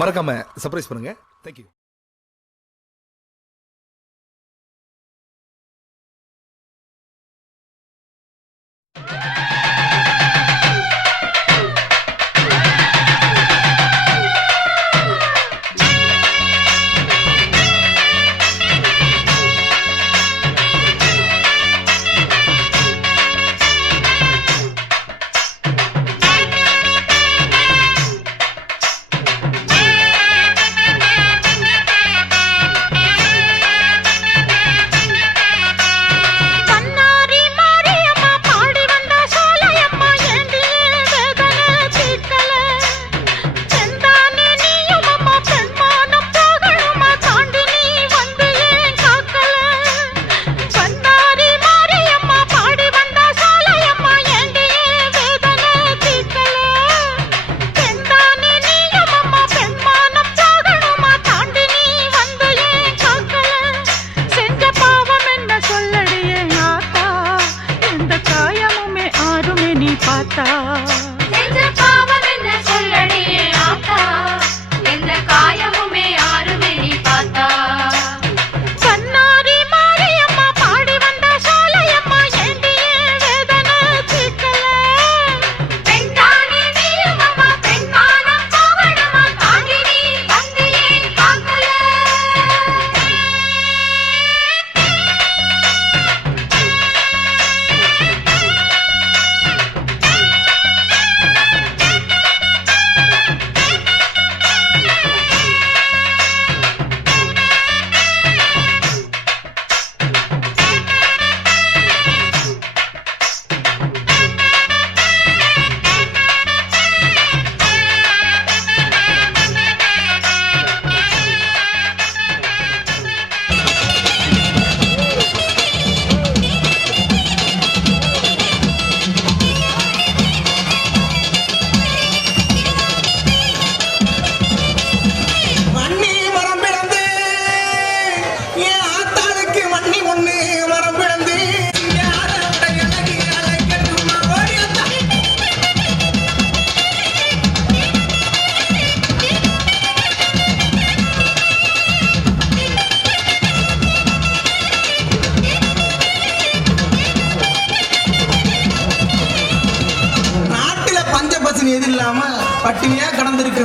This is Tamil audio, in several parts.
மறக்காம சர்ப்ரைஸ் பண்ணுங்க. தேங்க்யூ. எது இல்லாம பட்டினியா கடந்திருக்கு.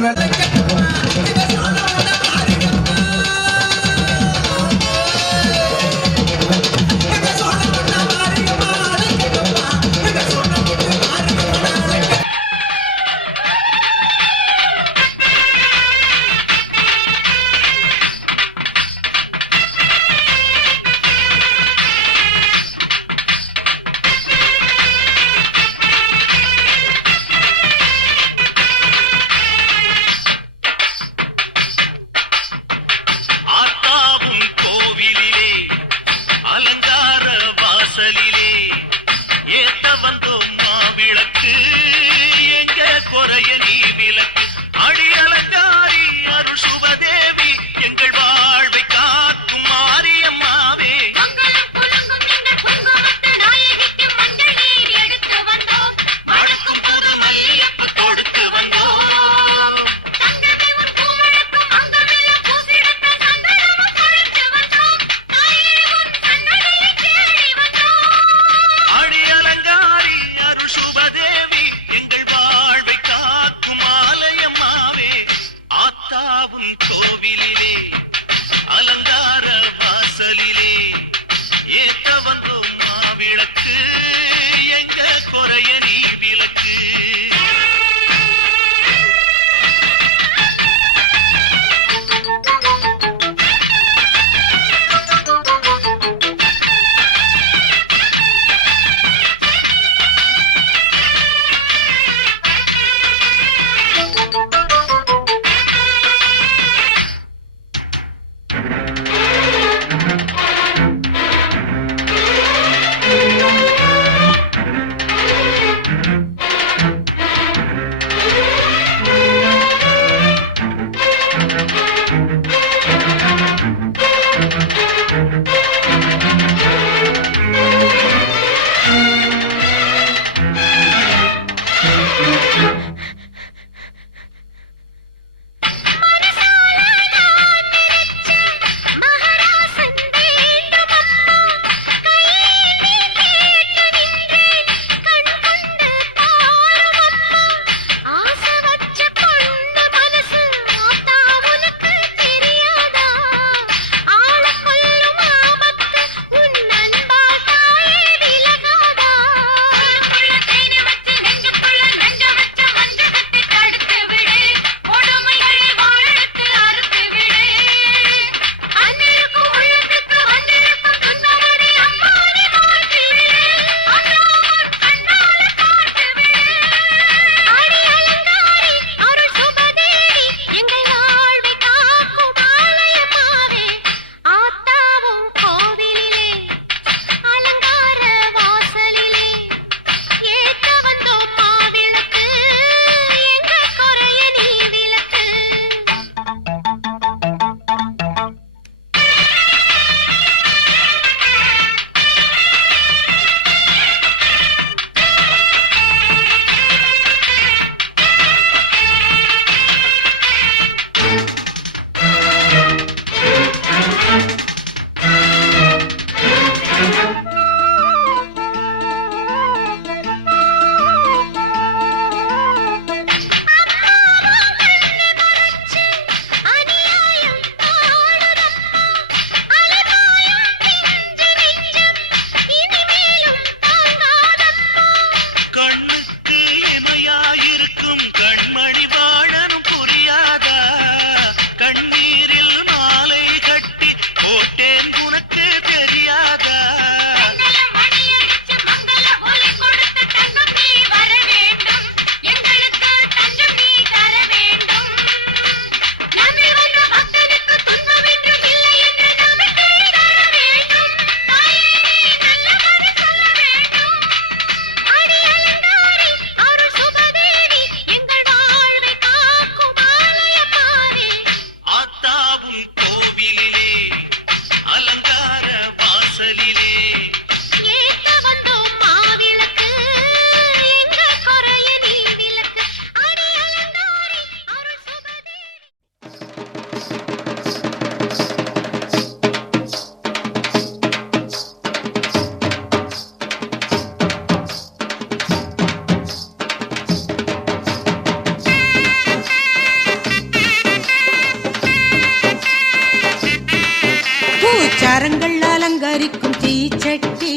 பூச்சாரங்கள் அலங்கரிக்கும் தீச்சட்டி,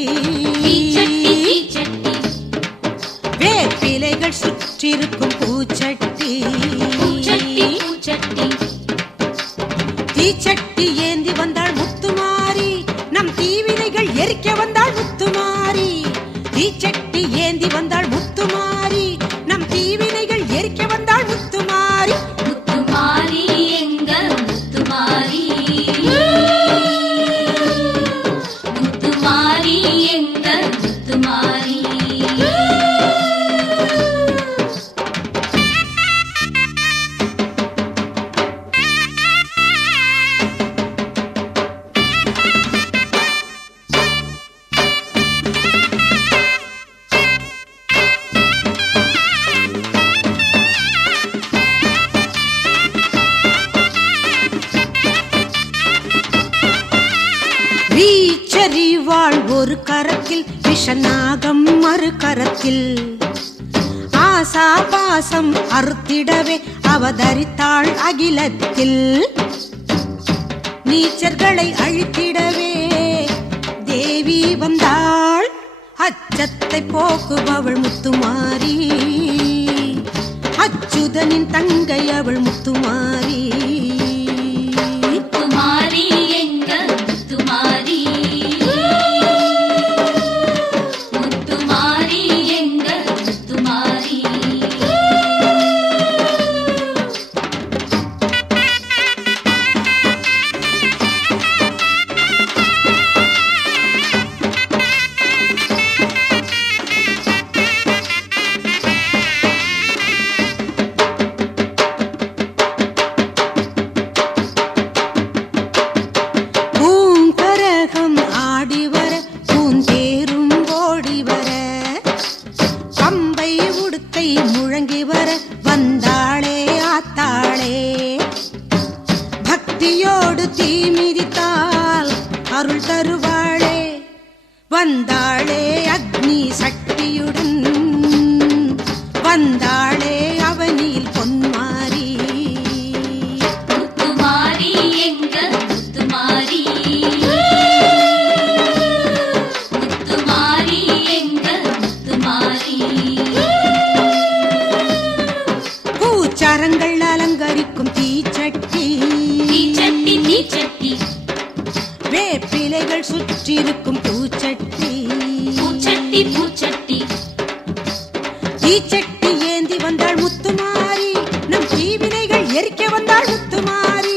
வேப்பிலைகள் சுற்றிருக்கும் பூச்சட்டி, தீச்சட்டி ஏந்தி வந்தாள் முத்துமாரி, நம் தீவினைகள் எரிக்க வந்தாள் முத்துமாரி. தீச்சட்டி ஏந்தி வந்தாள் முத்துமாரி, நம் தீவினைகள் எரிக்க வந்தாள் முத்துமாரி. முத்துமாரி எங்க முத்துமாரி, முத்துமாரி எங்க முத்துமாரி. வீச்சறிவாள் ஒரு கரத்தில், விஷநாகம் மறு கரத்தில், ஆசா பாசம் அறுத்திடவே அவதரித்தாள் அகிலத்தில். நீச்சர்களை அழித்திடவே தேவி வந்தாள், அச்சத்தை போக்குபவள் முத்துமாரி, அச்சுதனின் தங்கை அவள் முத்துமாரி. முத்துமாரி எங்க முத்துமாரி, முத்துமாரி எங்க முத்துமாரி. பூங்கரகம் ஆடி வர, பூந்தேரும் ஓடி வர, பம்பை உடுக்கை முழங்கி வர வந்தாளே ஆத்தாளே. பக்தியோடு தீ மிதித்தால் அருள் தருவாளே, வந்தாளே அக்னி சக்தியுடன், வந்தாளே அவனில் பொன்மாரி. முத்துமாரி எங்க முத்துமாரி, முத்துமாரி எங்க முத்துமாரி. பூச்சாரங்கள் அலங்கரிக்கும் தீச்சட்டி, தீச்சட்டி தீச்சட்டி, வேப்பிலைகள் சுற்றிருக்கும் பூச்சட்டி, பூச்சட்டி பூச்சட்டி. தீச்சட்டி ஏந்தி வந்தாள் முத்துமாரி, நம் தீவினைகள் எரிக்க வந்தாள் முத்துமாரி.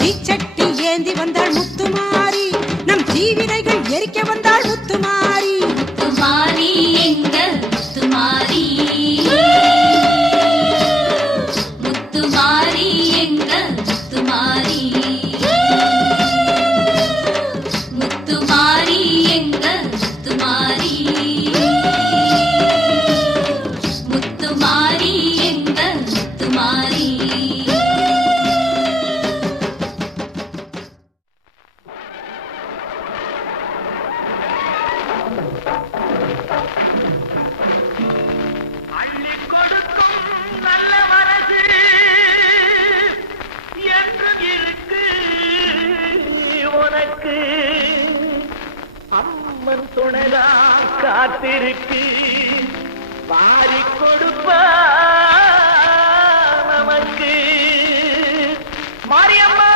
தீச்சட்டி ஏந்தி வந்தாள் முத்துமாரி, நம் தீவினைகள் எரிக்க வந்தாள் முத்துமாரி. முத்துமாரி எங்க முத்துமாரி, முத்துமாரி எங்க முத்துமாரி, முத்துமாரி எங்க முத்துமாரி, முத்துமாரி எங்க முத்துமாரி. அள்ளி கொடுக்கும் நல்ல மனது என்றும் இருக்கு உனக்கு, அம்மன் துணைதா காத்திருக்கு, வாரி கொடுப்பா நமக்கு. மாரியம்மா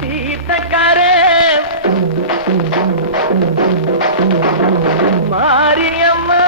தீர்த்தக்காரே மாரியம்மா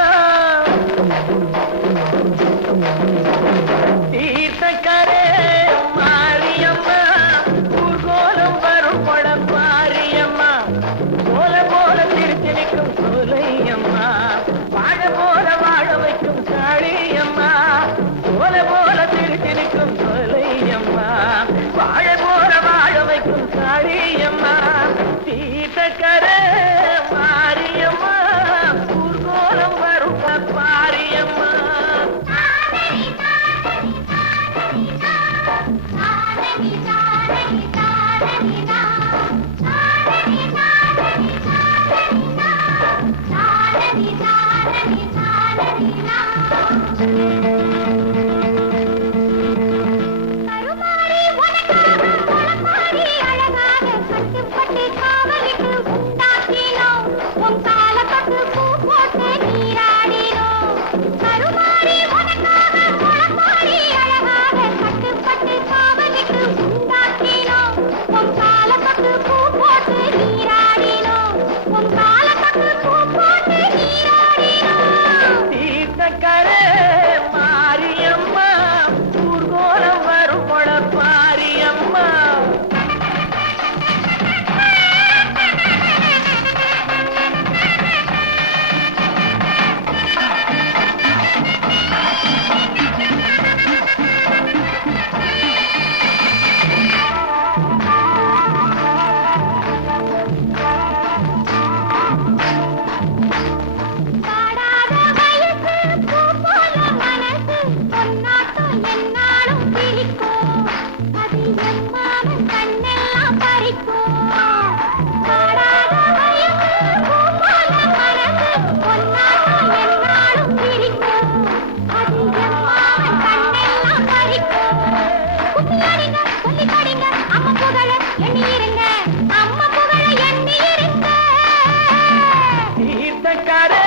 ஈசக்காரே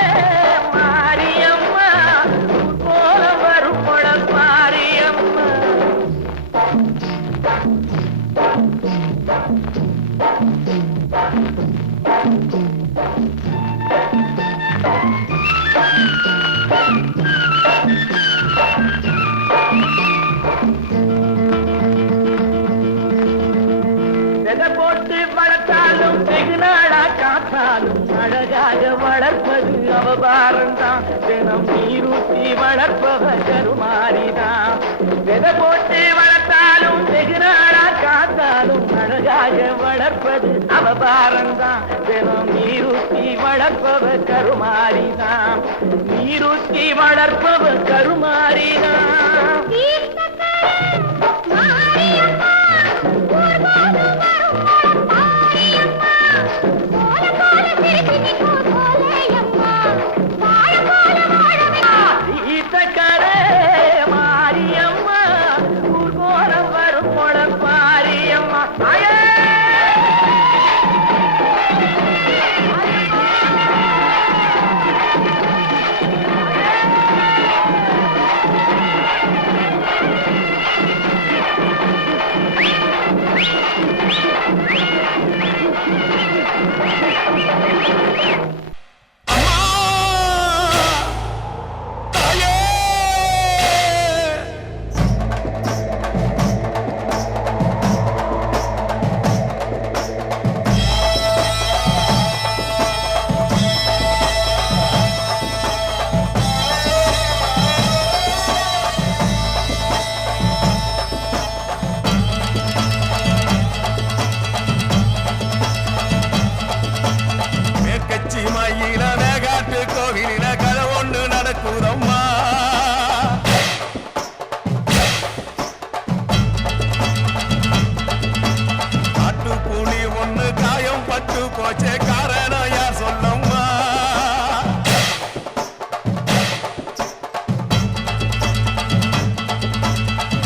மாரியம்மா ஊர் போல வரும் குளம் மாரியம்மா. விதை போட்டு வளர்த்தாலும் வெகு நாளா காத்தாலும் அழகாக வளர்ப்பது அவபாரம்தான். தினம் நீரூற்றி வளர்ப்பவ கருமாரிதான். விதை போட்டு வளர்த்தாலும் வெகு நாளா காத்தாலும் அழகாக வளர்ப்பது அவபாரம்தான். தினம் நீரூற்றி வளர்ப்பவ கருமாரிதான். நீரூற்றி வளர்ப்பவ கருமாரிதான். ஈசக்காரே மாரியம்மா ஊர் போல வரும் குளம் மாரியம்மா. மேற்கட்சி மயில மேகாட்டு கோவிலில கதை ஒன்று நடக்குதம்மா. காட்டுப்புலி ஒண்ணு காயம் பட்டு போச்சே காரணம் யார் சொல்லம்மா.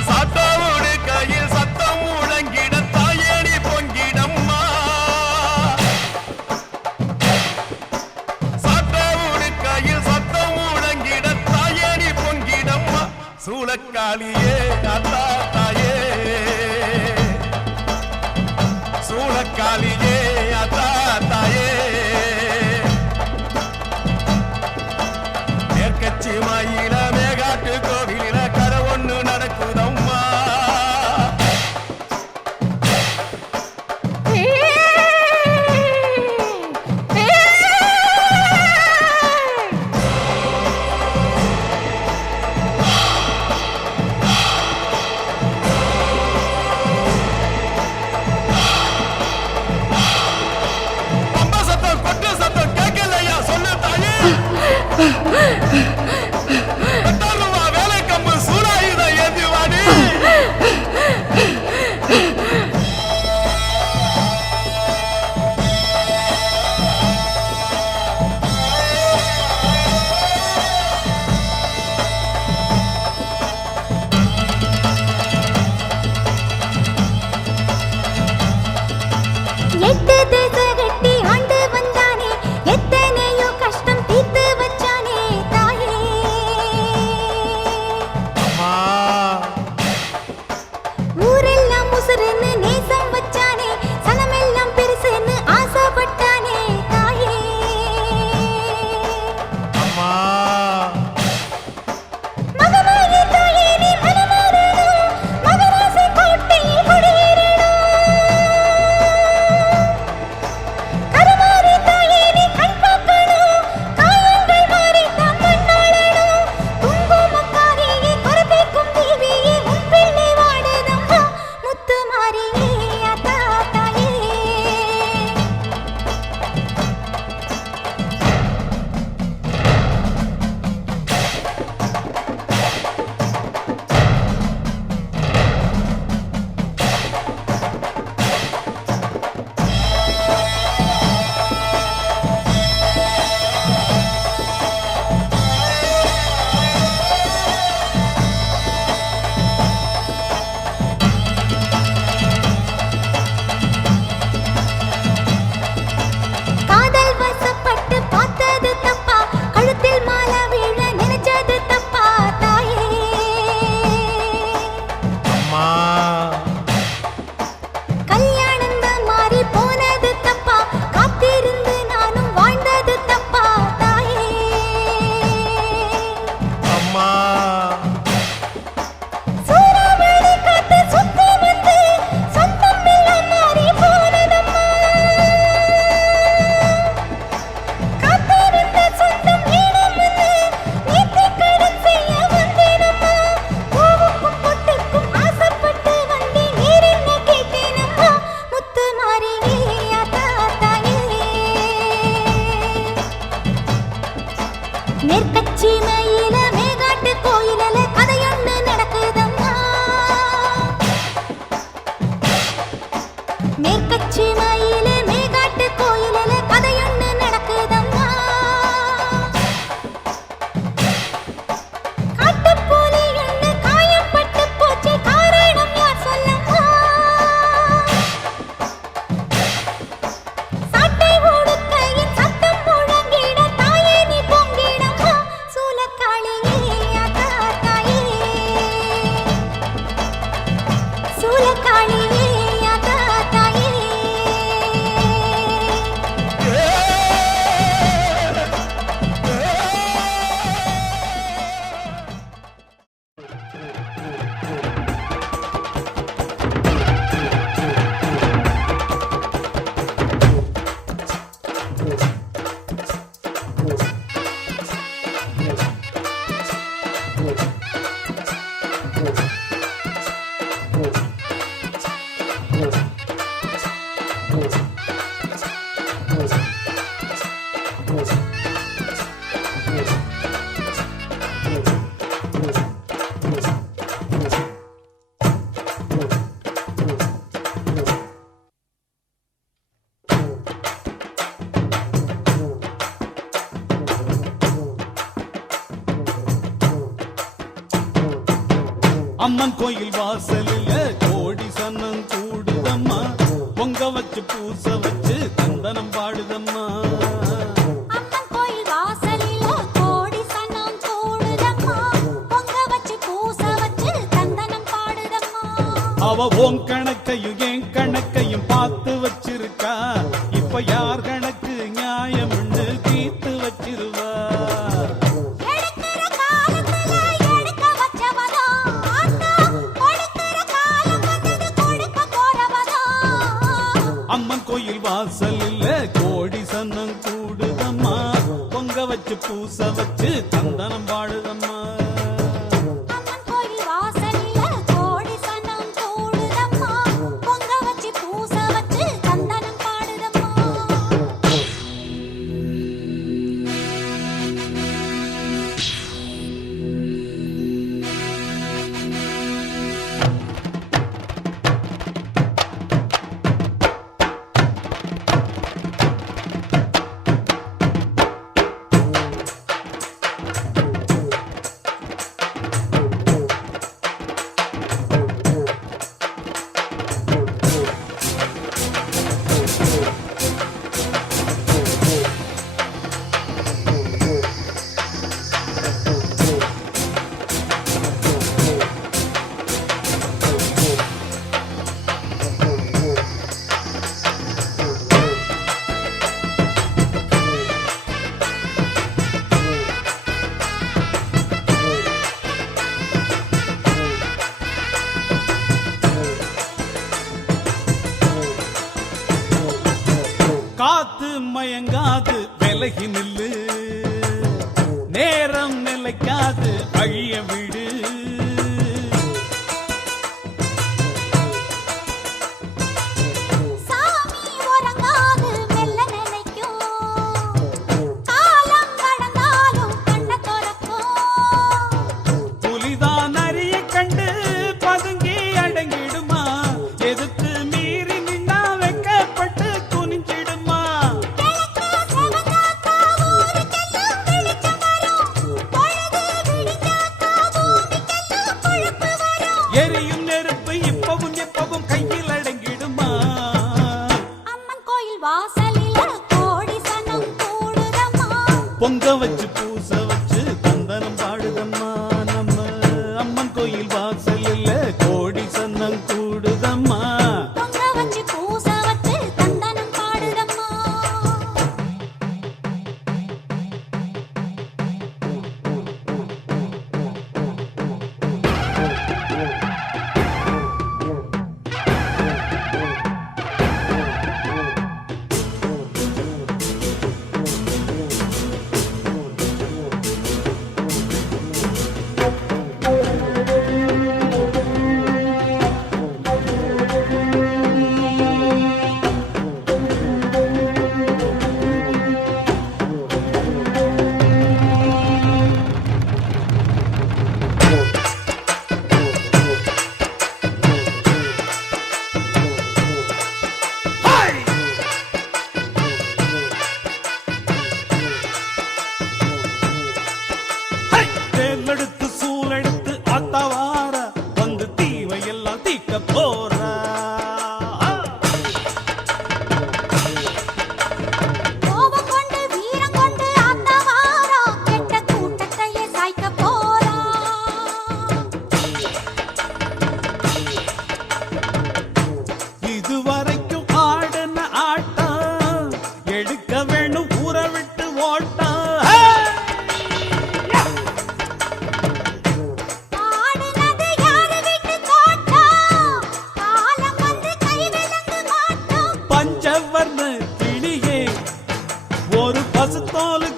சாத்தாவோடு கையில் சத்தம் முழங்கிட தாயேடி பொங்கிடம்மா. சாத்தாவோடு கையில் சத்தம் முழங்கிட தாயேடி பொங்கிடம்மா. சூளக்காளியே அத்தா தாயே, சூளக்காளியே அத்தா தாயே. மேற்கட்சி மயில மேகாட்டு கோவிலில கதை ஒண்ணு நடக்குதம்மா. மேற்கச்சி மயில மேகாட்டு கோயிலில கதையொன்னு நடக்குதம்மா. மேற்கச்சி மயில மேகாட்டு கோயிலில கதையொன்னு நடக்குதம்மா. காட்டுப்புலி ஒண்ணு காயப்பட்டு போச்சு, காரணம் யார் சொல்லம்மா? சாட்டை உடுக்கையின் சத்தம் முழங்கிட தாயே நீ பொங்கிடம்மா. சூலக்காளியே அக்கா தாயே, சூலக்காளியே அக்கா தாயே. அம்மன் கோயில் வாசலில கோடி சன்னம் கூடுதம்மா. பொங்க வச்சு பூச வச்சு தந்தனம் பாடுதம்மா. அம்மன் கோயில் வாசலில கோடி சனம் கூடுதம்மா. பொங்க வச்சு பூச வச்சு தந்தனம் பாடுதம்மா. அவ ஓம் கணக்கையும் என் கணக்கையும் பார்த்து வச்சிருக்கா. இப்ப யார் கணக்கு நியாயம்னு தீர்த்து வச்சிருவா. எடுக்கிற காலத்துல எடுக்க வச்சவதா, ஆத்தா கொடுக்கிற காலம் வந்தது கொடுக்க போறவதா. அம்மன் கோயில் வாசலில கோடி சன்னம் கூடுதம்மா. பொங்க வச்சு பூச வச்சு தந்தனம் பாடுதம்மா. அம்மன் கோயில் வாசலில கோடி சனம் கூடுதம்மா. பொங்க வச்சு பூச வச்சு தந்தனம் பாடுதம்மா. காத்து மயங்காது விலகி நில்லு. நேரம் நிலைக்காது வழிய விடு. சாமி உறங்காது மெல்ல நினைக்கும். காலம் கடந்தாலும் கண்ண திறக்கும். புலிதான் அரிய கண்டு பதுங்கி அடங்கிடுமா. எதுக்கு மீறி நின்னா வெக்கப்பட்டு குனிஞ்சிடுமா. கிழக்கு செவந்தாக்கா ஊருக்கெல்லாம் வெளிச்சம் வரும். பொழுது விடிஞ்சாக்கா பூமிக்கெல்லாம் பொழப்பு வரும். எரியும் நெருப்பு இப்பவும் எப்பவும் கையில் அடங்கிடுமா. அம்மன் கோயில் வாசலில கோடி சனம் கூடுதம்மா. பொங்க வச்சு பூச வச்சு தந்தனம் பாடுதம்மா. நம்ம அம்மன் கோயில் வாசலில் கோடி சன்னம் கூடுதம்மா. பொங்க வச்சு பூச வச்சு தந்தனம் பாடுதம்மா.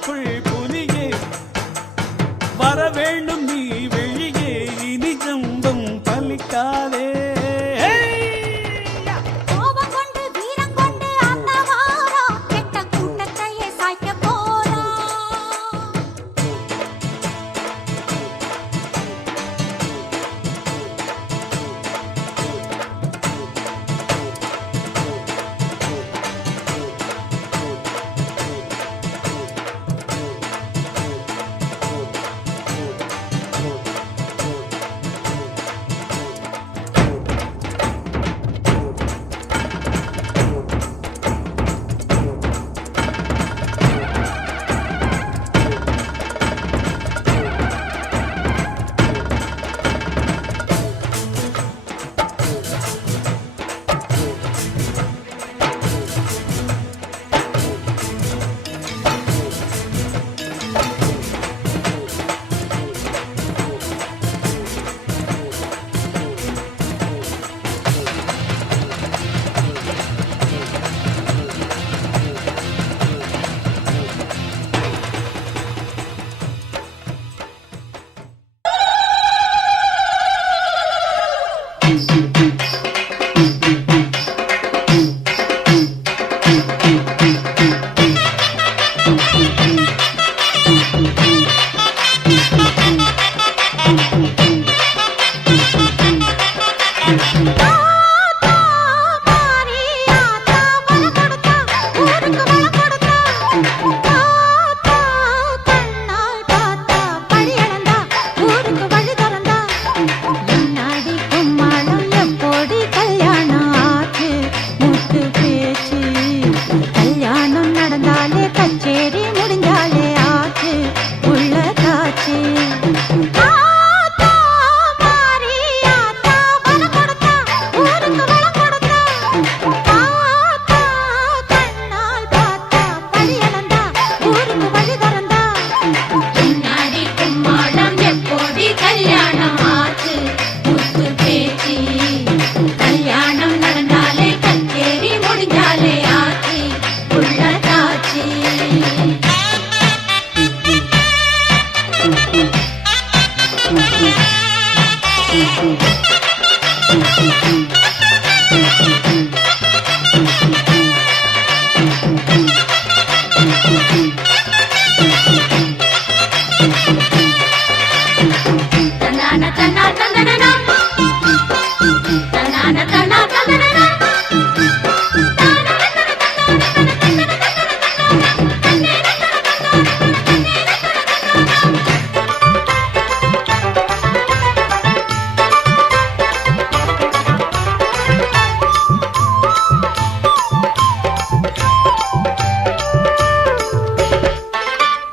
மனசுக்குள் புலியே வர வேண்டும் நீ வெளியே இனி ஜம்பம் பலிக்காதே கோபம் கொண்டு வீரம் கொண்டு அந்த வாரா கெட்ட கூட்டத்தையே சாய்க்க போறா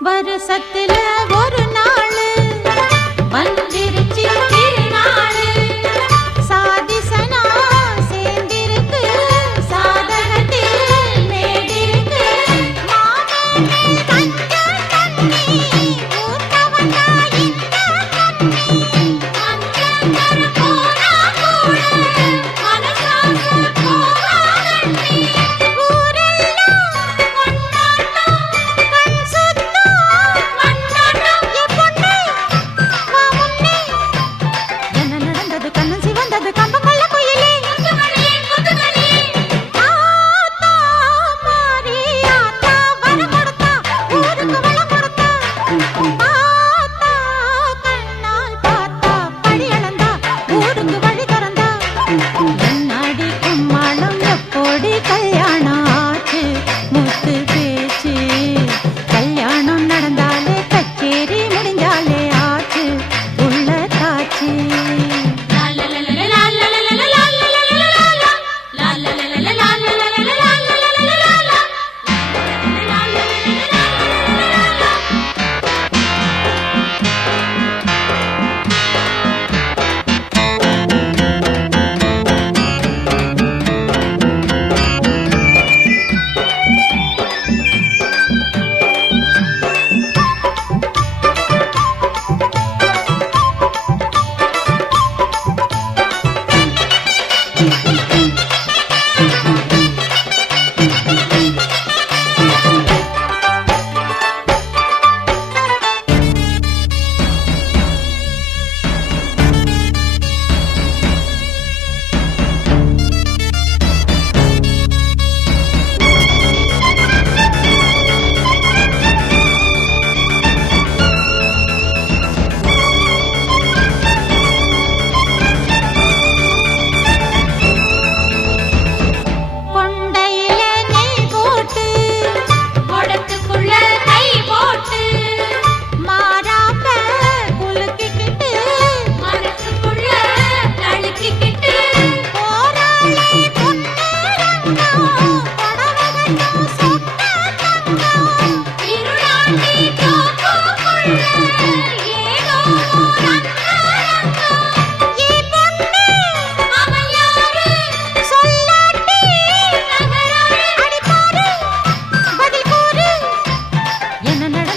வருஷத்துல ஒரு நாள் வந்திருச்சு திருநாள் சாதிசனா சேர்ந்திருக்கு சாதகத்தில் நேடிருக்கு மாமனே கஞ்ச தண்ணி ஊத்தவனா இந்த கண்ணி அஞ்சங்கர போனா கூட மனசாச போகாதண்ணி ஊரெல்லாம் கொண்டாட்டம் கண் சுத்தம் மண்ணாட்டம் என் பொண்ணு வா முன்னே என்ன நடந்தது கண்ணன் சிவந்தது கம்பங்கொள்ள குயிலே ஆத்தா மாறி ஆத்தா வரம் கொடுத்தா ஊருக்கு வளம் கொடுத்தா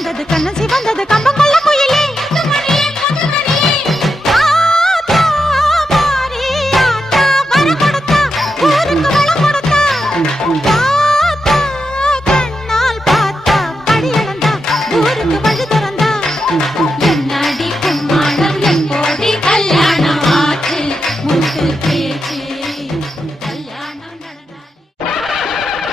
வந்தது கண்ணன் சிவந்தது கம்பங்கொள்ள குயிலே ஆத்தா மாறி ஆத்தா வர கொடுத்தா ஊருக்கு வளம் கொடுத்தா பார்த்தா கண்ணால் பார்த்தா படி இழந்தா ஊருக்கு வழி திறந்தா என்னாடி கும்மாளம் எப்போடி கல்யாணம் ஆச்சு மூட்டு பேச்சு கல்யாணம் நடந்தாலே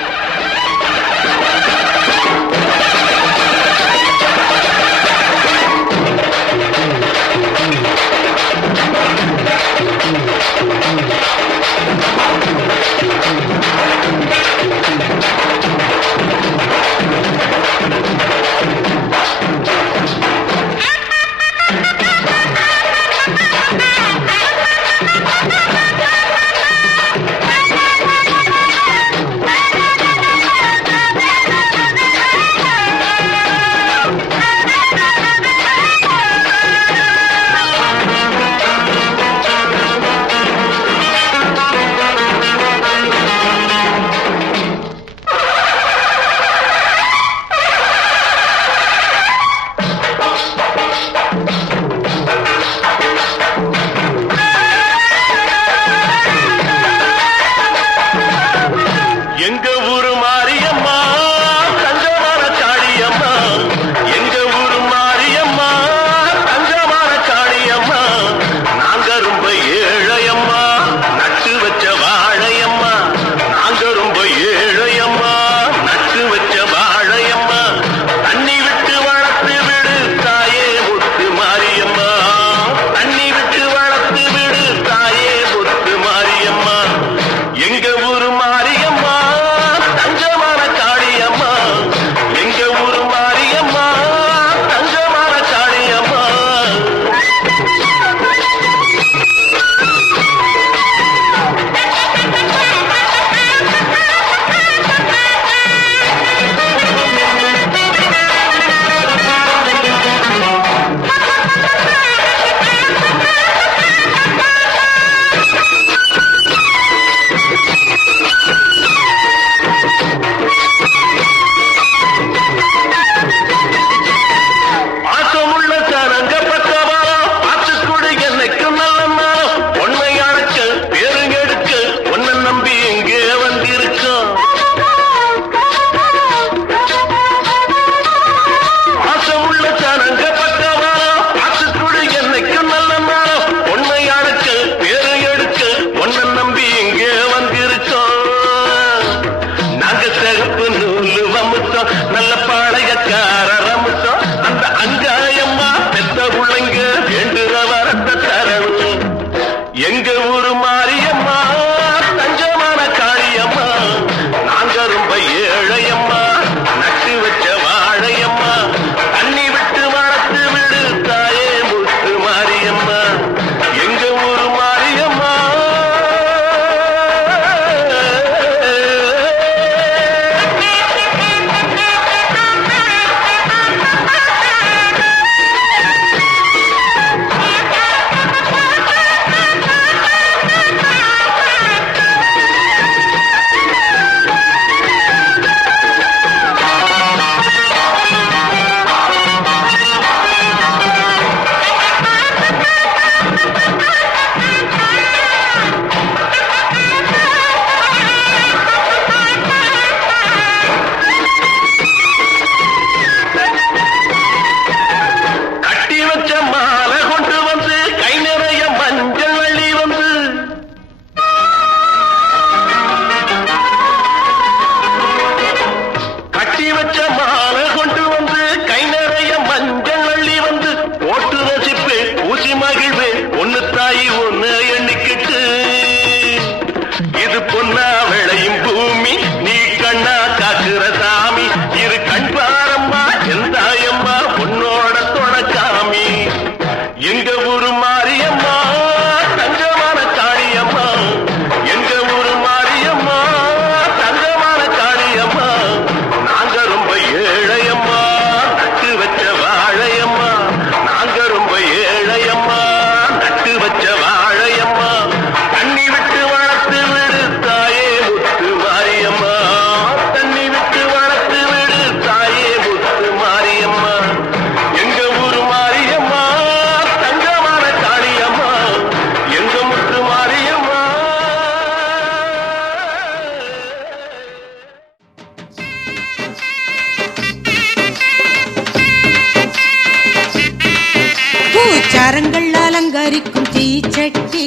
தீச்சட்டி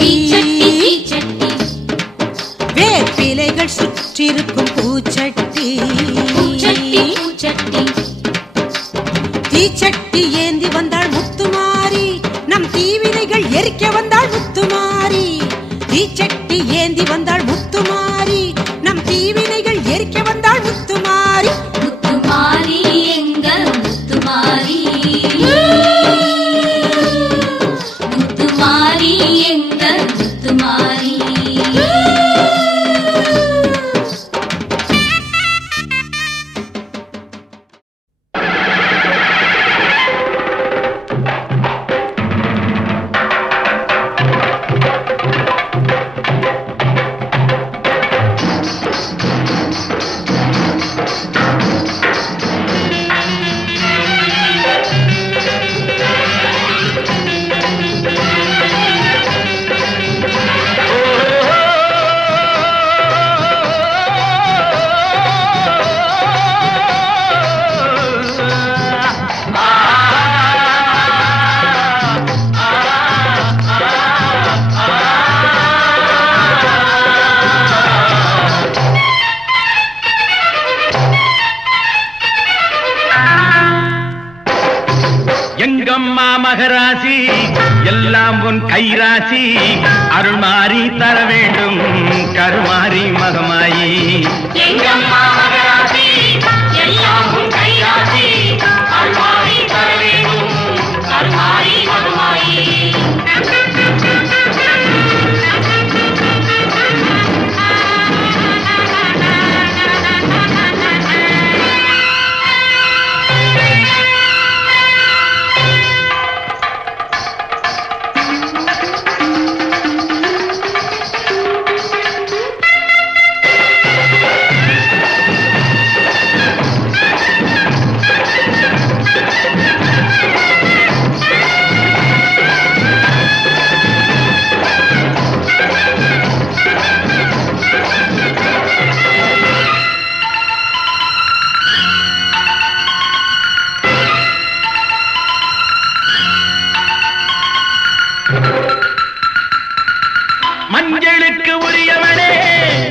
தீச்சட்டி தீச்சட்டி வேப்பிலைகள் சுற்றிருக்கும் பூச்சட்டி பூச்சட்டி பூச்சட்டி தீச்சட்டி ஏந்தி வந்தாள் முத்துமாரி நம் தீவினைகள் எரிக்க வந்தாள் முத்துமாரி தீச்சட்டி ஏந்தி வந்தாள் முத்துமாரி நம் தீவினைகள் எரிக்க வந்தாள் முத்துமாரி முத்துமாரி எங்க முத்துமாரி முத்துமாரி எங்க முத்துமாரி எங்கம்மா மகராசி எல்லாம் உன் கைராசி அருள் மாறி தர வேண்டும் கருமாறி மகமாயி எங்கம்மா மகராசி எல்லாம் உன் கைராசி அருள் மாறி தர வேண்டும் கருமாறி மகமாயி மஞ்சளுக்கு உரியவனே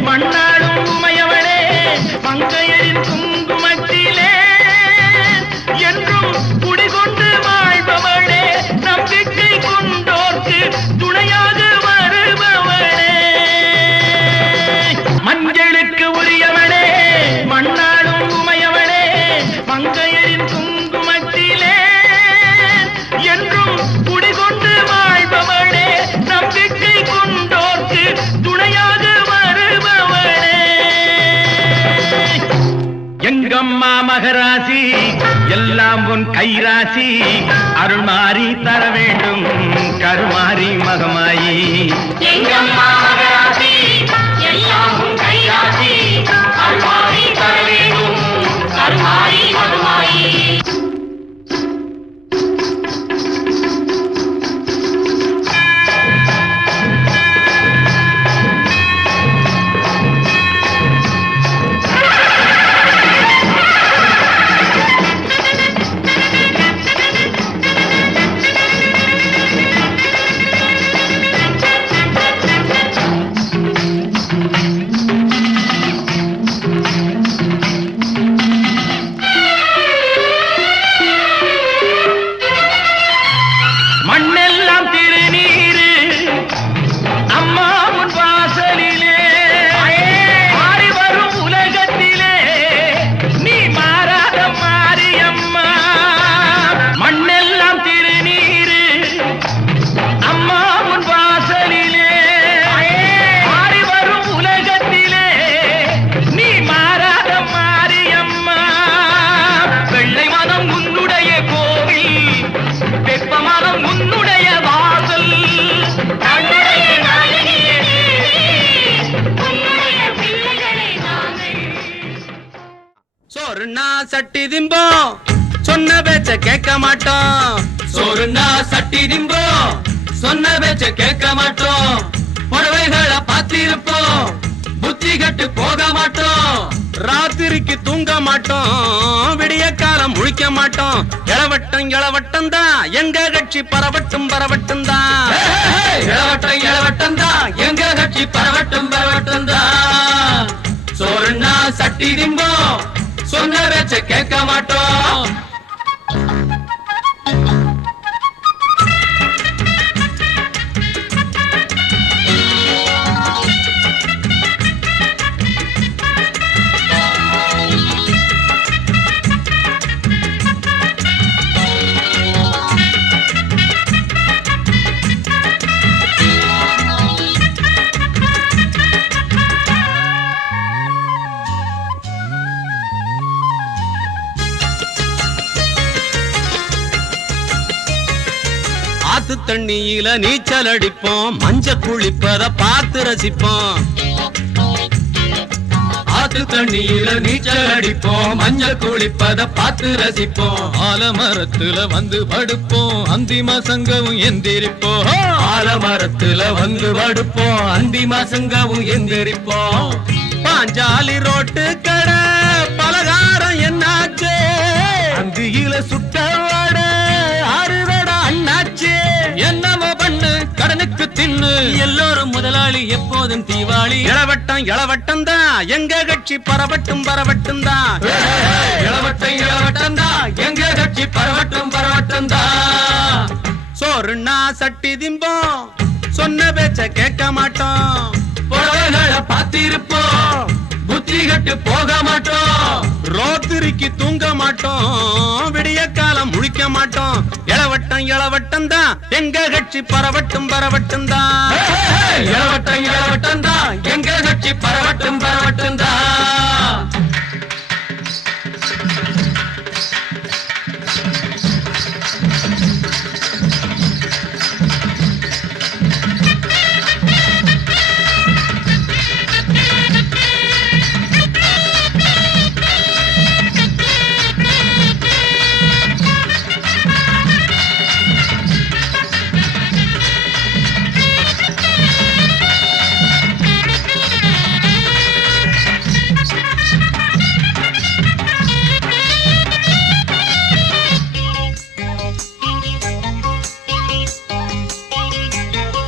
மண்ணாடும் உமையவனே மங்கையரின் குங்குமத்திலே என்றும் குடிகொண்டு வாழ்பவனே நம்பிக்கை கொண்டோர்க்கு துணையாக வருபவனே மஞ்சளுக்கு உரியவனே மண்ணாடும் உமையவனே மங்கையரின் குங்குமத்திலே என்றும் குடிகொண்டு வாழ்பவனே நம்பிக்கை கொண்டோர்க்கு துணையாக வருபவனே எங்கம்மா மகராசி எல்லாம் உன் கைராசி அருள் மாறி தர வேண்டும் கருமாறி மகமாயி எங்கம்மா மகராசி எல்லாம் உன் கைராசி அருள் மாறி தர வேண்டும் கருமாறி மகமாயி மண்ணெல்லாம் திருநீரு அம்மா உன் வாசலிலே மாறி வரும் உலகத்திலே நீ மாறாத மாரியம்மா மண்ணெல்லாம் திருநீரு அம்மா உன் வாசலிலே மாறி வரும் உலகத்திலே நீ மாறாத மாரியம்மா வெள்ளை மனம் உன்னுடைய கோவில் வெப்பமரம் உன்னுடைய வாசல் தன்னுடைய நாயகியே உன்னுடைய பிள்ளைகளை நாங்கள் சோறுனா சட்டி திம்போம் சொன்ன பேச்ச கேட்க மாட்டோம் சோறுனா சட்டி திம்போம் சொன்ன பேச்ச கேட்க மாட்டோம் புடவைகளை பார்த்திருப்போம் புத்தி கட்டு போக மாட்டோம் ராத்திரிக்கு தூங்க மாட்டோம் விடிய காலம் முழிக்க மாட்டோம் இளவட்டம் இளவட்டம் தான் எங்க கட்சி பரவட்டும் பரவட்டும் தான் இளவட்டம் இளவட்டம் தான் எங்க கட்சி பரவட்டும் பரவட்டும் தான் சோறுன்னா சட்டி திம்போம் சொன்ன பேச்ச கேட்க மாட்டோம் ஆத்து தண்ணியில நீச்சல் அடிப்போம் மஞ்ச குளிப்பத பார்த்து ரசிப்போம் ஆத்து தண்ணியில நீச்சல் அடிப்போம் மஞ்ச குளிப்பத பார்த்து ரசிப்போம் ஆலமரத்துல வந்து படுப்போம் அந்திம சங்கவும் எந்திரிப்போம் ஆலமரத்துல வந்து படுப்போம் அந்திம சங்கவும் எந்திரிப்போம் பாஞ்சாலி ரோட்டு கடை பலகாரம் என்னாச்சு அந்தியில சுட்ட வடை ஆறுதடா அண்ணாச்சு என்னமோ பண்ணு கடனுக்கு தின்னு எல்லோரும் முதலாளி எப்போதும் தீவாளி இளவட்டம் இளவட்டம் தான் எங்க கட்சி பரவட்டும் பரவட்டும் தான் இளவட்டம் இளவட்டம் தான் எங்க கட்சி பரவட்டும் பரவட்டும் தான் சோறுன்னா சட்டி திம்போம் சொன்ன பேச்ச கேட்க மாட்டோம் புடவைகளை பார்த்திருப்போம் புத்தி கட்டு போக மாட்டோம் ராத்திரிக்கு தூங்க மாட்டோம் விடிய காலம் முழிக்க மாட்டோம் இளவட்டம் இளவட்டம் தான் எங்க கட்சி பரவட்டும் பரவட்டும் தான் இளவட்டம் இளவட்டம் தான் எங்க கட்சி பரவட்டும் பரவட்டும் தான்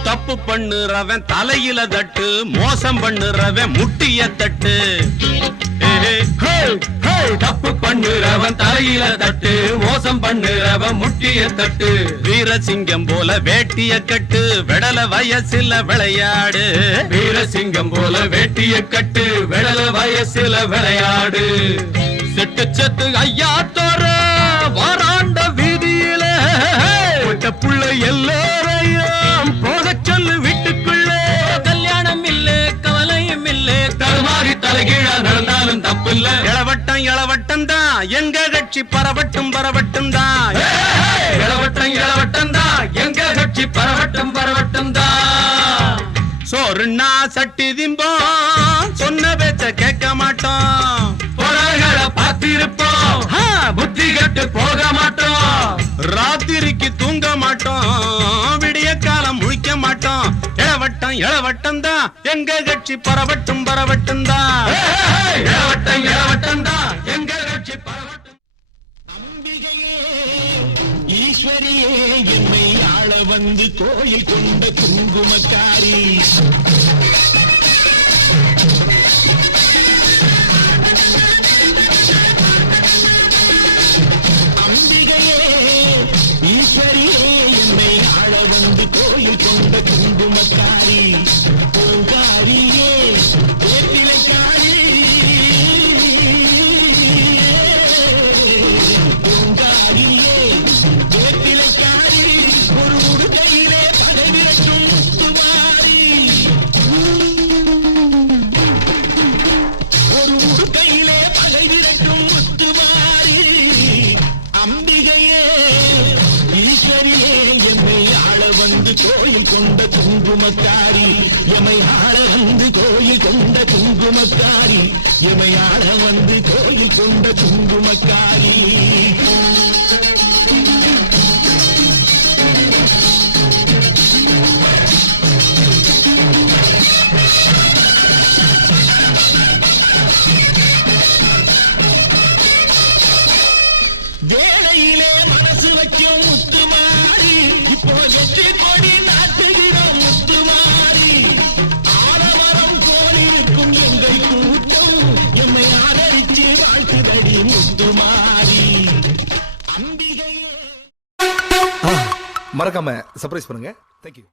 தப்பு பண்ணுறவன் தலையில தட்டு மோசம் பண்ணுறவன் முட்டிய தட்டு தப்பு பண்ணுறவன் தலையில தட்டு மோசம் பண்ணுறவன் முட்டிய தட்டு வீரசிங்கம் போல வேட்டிய கட்டு விடல வயசுல விளையாடு வீரசிங்கம் போல வேட்டிய கட்டு விடல வயசுல விளையாடு செட்டு செத்து ஐயா தோற வாராண்ட வீதியில புள்ள எல்லாரையும் போக சொல்லு வீட்டுக்குள்ள கல்யாணம் இல்ல கவலையும் இல்ல தருமாறி தலைகீழா நடந்தாலும் தப்பு இல்ல இளவட்டம் இளவட்டம் தான் எங்க கட்சி பரவட்டும் பரவட்டும் தான் இளவட்டம் இளவட்டம் தான் எங்க கட்சி பரவட்டும் பரவட்டும் தான் சோறுன்னா சட்டி திம்போம் சொன்ன பேச்ச கேட்க மாட்டோம் புடவைகளை பார்த்திருப்போம் புத்தி கட்டு போக மாட்டோம் ராத்திரிக்கு தூங்க மாட்டோம் விடிய காலம் முழிக்க மாட்டோம் இளவட்டம் இளவட்டம் தான் எங்க கட்சி பரவட்டும் பரவட்டும் தான் இளவட்டம் இளவட்டம் தான் எங்க கட்சி பரவட்டும் ஈஸ்வரியே என்னை ஆள வந்து கோயில் கொண்ட குங்குமக்காரி அம்பிகையே ஈஸ்வரியே என்னை ஆள வந்து கோயில் கொண்ட குங்குமக்காரி பூங்காரியே வேட்டிலைக்காரி பூங்காரியே வேட்டிலைக்காரி ஒரு உடுக்கையிலே பகை விரட்டும் முத்துமாரி ஒரு உடுக்கையிலே பகை விரட்டும் முத்துமாரி அம்பிகையே ஈஸ்வரியே என்னை ஆள வந்து கோயில் கொண்ட குங்குமக்காரி எமை ஆள வந்து கோயில் கொண்ட குங்குமக்காரி எமை ஆள வந்து கோயில் கொண்ட குங்குமக்காரி மறக்காம சர்ப்ரைஸ் பண்ணுங்க. தேங்க்யூ.